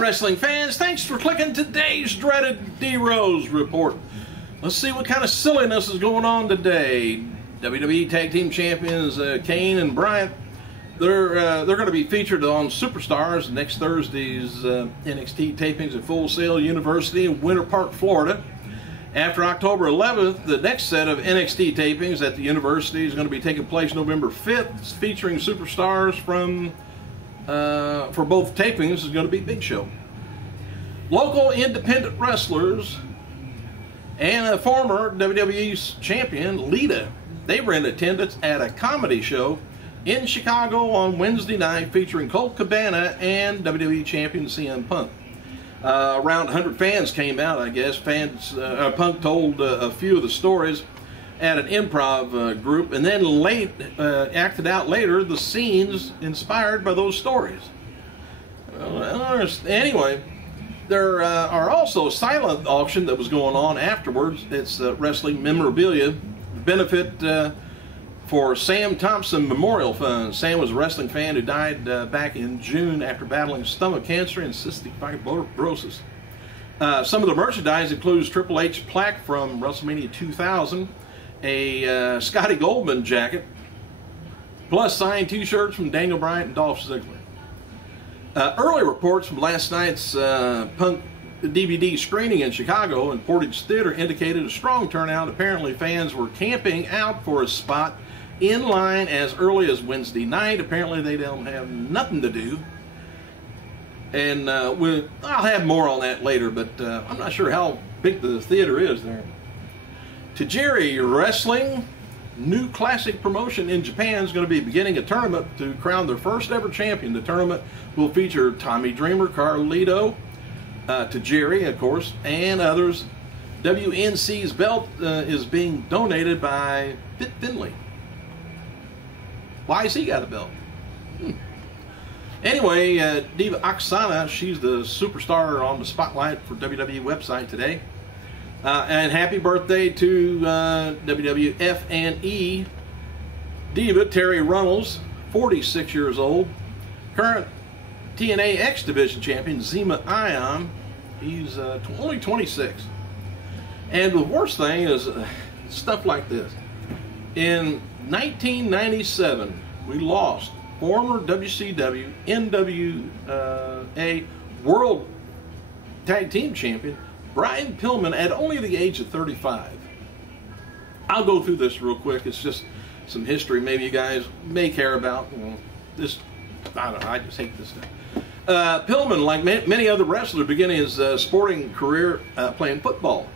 wrestling fans, thanks for clicking today's dreaded D-Rose report. Let's see what kind of silliness is going on today. WWE Tag Team Champions Kane and Bryant, they're going to be featured on Superstars next Thursday's NXT tapings at Full Sail University in Winter Park, Florida. After October 11th, the next set of NXT tapings at the university is going to be taking place November 5th, featuring superstars from for both tapings is going to be Big Show. Local independent wrestlers and a former WWE champion, Lita, they were in attendance at a comedy show in Chicago on Wednesday night featuring Colt Cabana and WWE champion CM Punk. Around 100 fans came out, I guess. Punk told a few of the stories at an improv group, and then acted out later the scenes inspired by those stories. Anyway, there are also a silent auction that was going on afterwards. It's wrestling memorabilia benefit for Sam Thompson Memorial Fund. Sam was a wrestling fan who died back in June after battling stomach cancer and cystic fibrosis. Some of the merchandise includes Triple H plaque from WrestleMania 2000, a Scotty Goldman jacket, plus signed t-shirts from Daniel Bryan and Dolph Ziggler. Early reports from last night's Punk DVD screening in Chicago and Portage Theater indicated a strong turnout. Apparently fans were camping out for a spot in line as early as Wednesday night. Apparently they don't have nothing to do. And I'll have more on that later, but I'm not sure how big the theater is there. Tajiri Wrestling, new classic promotion in Japan, is going to be beginning a tournament to crown their first ever champion. The tournament will feature Tommy Dreamer, Carlito, Tajiri, of course, and others. WNC's belt is being donated by Fit Finley. Why has he got a belt? Anyway, Diva Oksana, she's the superstar on the spotlight for WWE website today. And happy birthday to WWF and E diva Terry Runnels, 46 years old. Current TNA X Division champion Zema Ion, he's only 26. And the worst thing is stuff like this. In 1997, we lost former WCW NWA World Tag Team Champion Brian Pillman at only the age of 35. I'll go through this real quick. It's just some history maybe you guys may care about. This, I don't know, I just hate this stuff. Pillman, like many other wrestlers, began his sporting career playing football.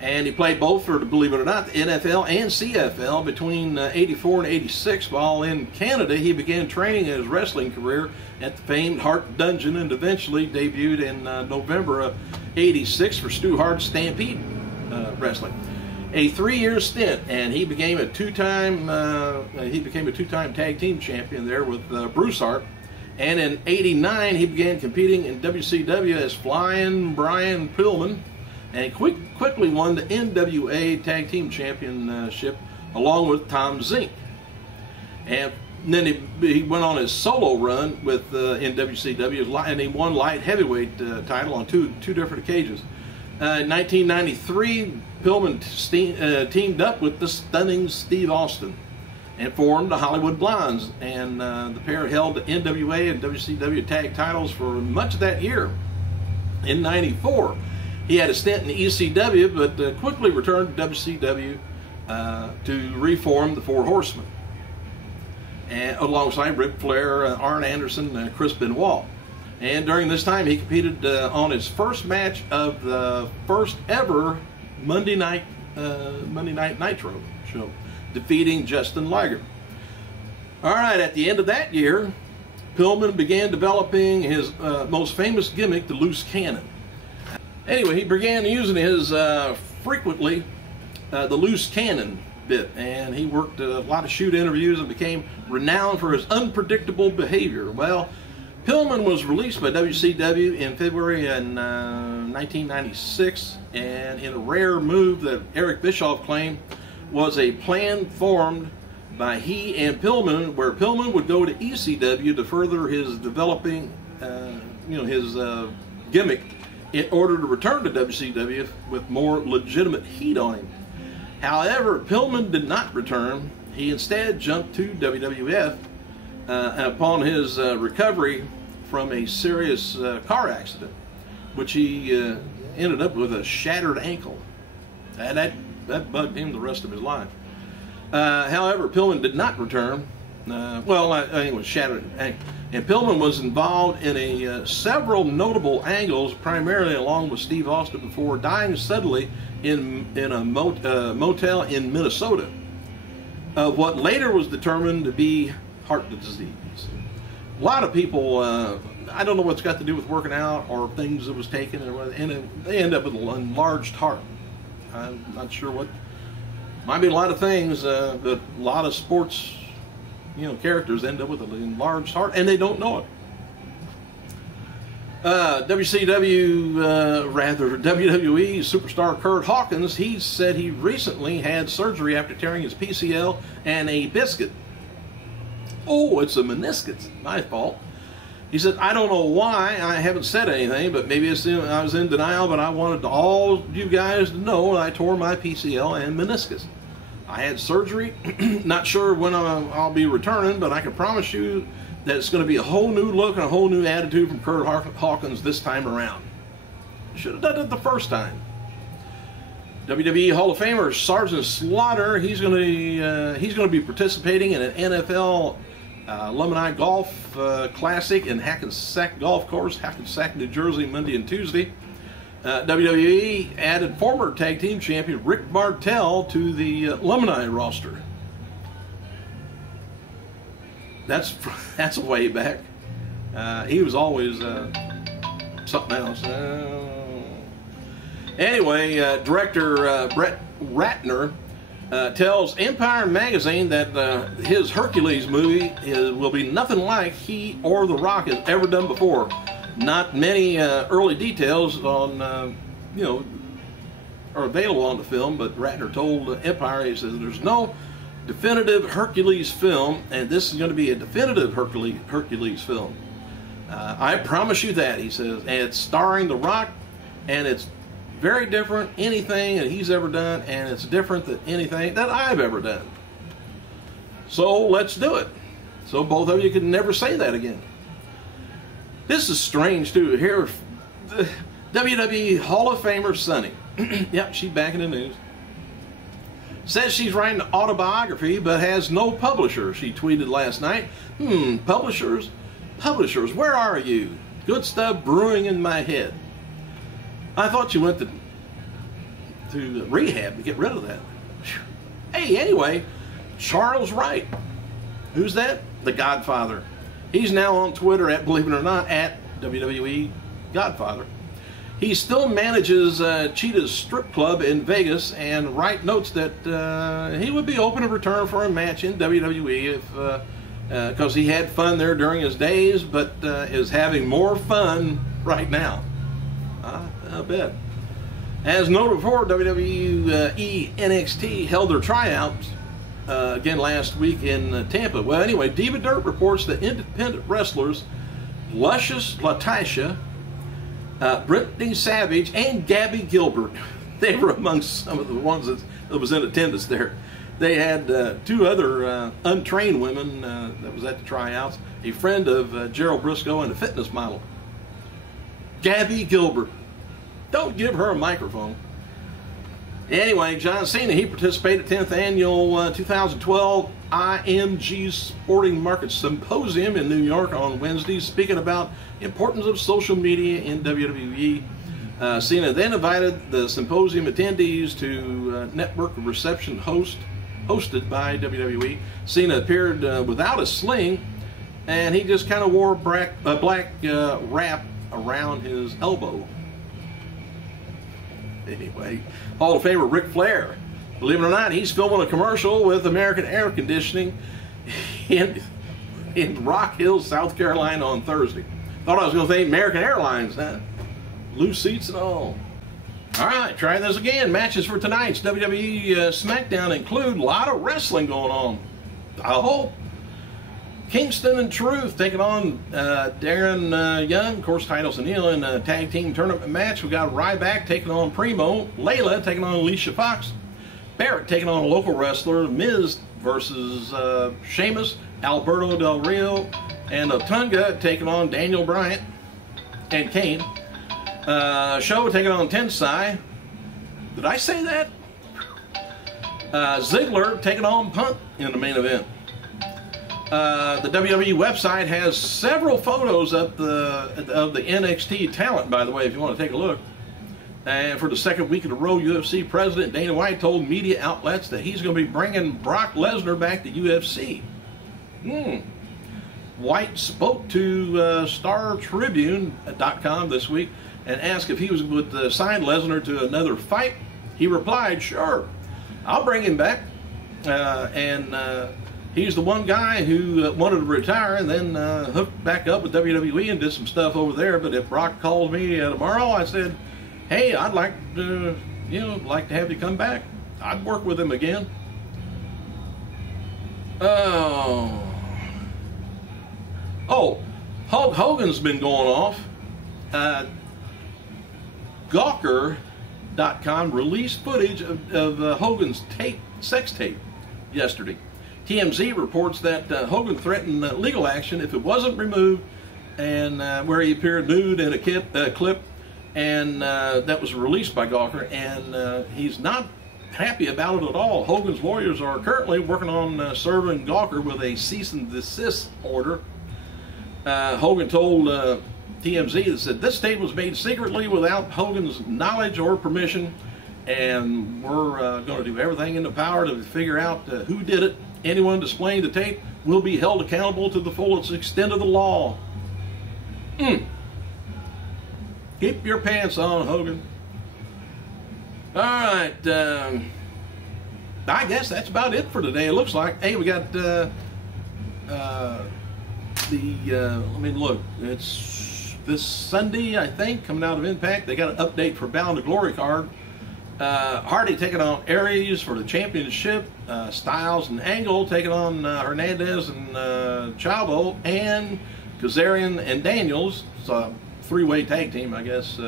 And he played both for, believe it or not, the NFL and CFL between 84 and 86. While in Canada, he began training his wrestling career at the famed Hart Dungeon and eventually debuted in November of 86 for Stu Hart's Stampede Wrestling. A 3-year stint, and he became a two-time tag team champion there with Bruce Hart. And in 89, he began competing in WCW as Flying Brian Pillman, and he quickly won the NWA Tag Team Championship along with Tom Zink. And then he went on his solo run with in WCW, and he won light heavyweight title on two different occasions. In 1993, Pillman teamed up with the stunning Steve Austin and formed the Hollywood Blondes, and the pair held the NWA and WCW tag titles for much of that year. In 94, he had a stint in the ECW, but quickly returned to WCW to reform the Four Horsemen, and alongside Ric Flair, Arn Anderson, and Chris Benoit. And during this time, he competed on his first match of the first ever Monday Night Nitro show, defeating Justin Liger. All right, at the end of that year, Pillman began developing his most famous gimmick, the loose cannon. Anyway, he began using his frequently the loose cannon bit, and he worked a lot of shoot interviews and became renowned for his unpredictable behavior. Well, Pillman was released by WCW in February in 1996, and in a rare move that Eric Bischoff claimed was a plan formed by he and Pillman, where Pillman would go to ECW to further his developing his gimmick in order to return to WCW with more legitimate heat on him. However, Pillman did not return. He instead jumped to WWF upon his recovery from a serious car accident, which he ended up with a shattered ankle. That bugged him the rest of his life. However, Pillman did not return. It was shattered ankle. And Pillman was involved in several notable angles, primarily along with Steve Austin, before dying suddenly in a motel in Minnesota, what later was determined to be heart disease. A lot of people, I don't know what's got to do with working out or things that was taken, and they end up with an enlarged heart. I'm not sure what. Might be a lot of things, but a lot of sports characters end up with an enlarged heart, and they don't know it. WWE superstar Curt Hawkins, he said he recently had surgery after tearing his PCL and a biscuit. Oh, it's a meniscus. My fault. He said, I don't know why I haven't said anything, but maybe I was in denial, but I wanted all you guys to know I tore my PCL and meniscus. I had surgery. Not sure when I'll be returning, but I can promise you that it's going to be a whole new look and a whole new attitude from Curt Hawkins this time around. Should have done it the first time. WWE Hall of Famer Sergeant Slaughter, he's going to be participating in an NFL Alumni Golf Classic in Hackensack Golf Course, Hackensack, New Jersey, Monday and Tuesday. WWE added former tag team champion Rick Martel to the alumni roster. That's a way back. He was always something else. Anyway, director Brett Ratner tells Empire Magazine that his Hercules movie will be nothing like he or The Rock has ever done before. Not many early details on, are available on the film, but Ratner told Empire, he says, there's no definitive Hercules film, and this is going to be a definitive Hercules film. I promise you that, he says. And it's starring The Rock, and it's very different anything that he's ever done, and it's different than anything that I've ever done. So let's do it. So both of you can never say that again. This is strange too. Here, the WWE Hall of Famer Sunny. Yep, she's back in the news. Says she's writing an autobiography but has no publisher, she tweeted last night. Publishers? Publishers, where are you? Good stuff brewing in my head. I thought you went to rehab to get rid of that. Hey, anyway, Charles Wright. Who's that? The Godfather. He's now on Twitter at, believe it or not, at WWE Godfather. He still manages Cheetah's strip club in Vegas, and Wright notes that he would be open to return for a match in WWE if because he had fun there during his days, but is having more fun right now. I bet. As noted before, WWE NXT held their tryouts again last week in Tampa. Well, anyway, Diva Dirt reports that independent wrestlers Luscious Latasha, Brittany Savage, and Gabby Gilbert, they were amongst some of the ones that was in attendance there. They had two other untrained women that was at the tryouts, a friend of Gerald Briscoe and a fitness model. Gabby Gilbert. Don't give her a microphone. Anyway, John Cena, he participated at 10th Annual 2012 IMG Sporting Markets Symposium in New York on Wednesday, speaking about importance of social media in WWE. Cena then invited the symposium attendees to network reception hosted by WWE. Cena appeared without a sling, and he just kind of wore a black wrap around his elbow. Anyway, Hall of Famer Ric Flair, believe it or not, he's filming a commercial with American Air Conditioning in Rock Hill, South Carolina on Thursday. Thought I was going to say American Airlines, huh? Loose seats and all. All right, try this again. Matches for tonight's WWE SmackDown include a lot of wrestling going on. I hope. Kingston and Truth taking on Darren Young. Of course, titles and Neil in a tag team tournament match. We got Ryback taking on Primo. Layla taking on Alicia Fox. Barrett taking on a local wrestler. Miz versus Sheamus. Alberto Del Rio. And Otunga taking on Daniel Bryant and Kane. Show taking on Tensai. Did I say that? Ziggler taking on Punk in the main event. The WWE website has several photos of the NXT talent, by the way, if you want to take a look. And for the second week in a row, UFC President Dana White told media outlets that he's going to be bringing Brock Lesnar back to UFC. White spoke to StarTribune.com this week and asked if he would sign Lesnar to another fight. He replied, "Sure, I'll bring him back." He's the one guy who wanted to retire and then hooked back up with WWE and did some stuff over there. But if Brock called me tomorrow, I said, "Hey, I'd like to, like to have you come back. I'd work with him again." Oh, Hulk Hogan's been going off. Gawker.com released footage of Hogan's sex tape yesterday. TMZ reports that Hogan threatened legal action if it wasn't removed, and where he appeared nude in a clip, and that was released by Gawker, and he's not happy about it at all. Hogan's lawyers are currently working on serving Gawker with a cease and desist order. Hogan told TMZ that said this tape was made secretly without Hogan's knowledge or permission, and we're going to do everything in the power to figure out who did it. Anyone displaying the tape will be held accountable to the fullest extent of the law. Keep your pants on, Hogan. All right, I guess that's about it for today. It looks like. Hey, we got let me look. It's this Sunday, I think, coming out of Impact. They got an update for Bound to Glory card. Hardy taking on Aries for the championship. Styles and Angle taking on Hernandez and Chavo, and Kazarian and Daniels. It's a three-way tag team, I guess,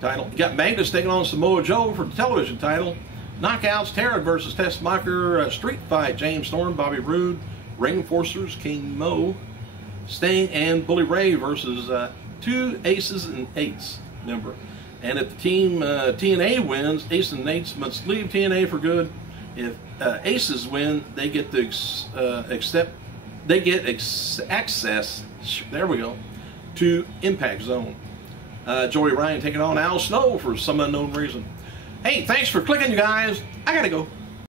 title. You got Magnus taking on Samoa Joe for the television title. Knockouts, Taryn versus Tessmacher. Street fight, James Storm, Bobby Roode. Ring Enforcers, King Mo. Sting and Bully Ray versus two Aces and Eights member. And if the team TNA wins, Aces and Eights must leave TNA for good. If Aces win, they get to access. There we go, to Impact Zone. Joey Ryan taking on Al Snow for some unknown reason. Hey, thanks for clicking, you guys. I gotta go.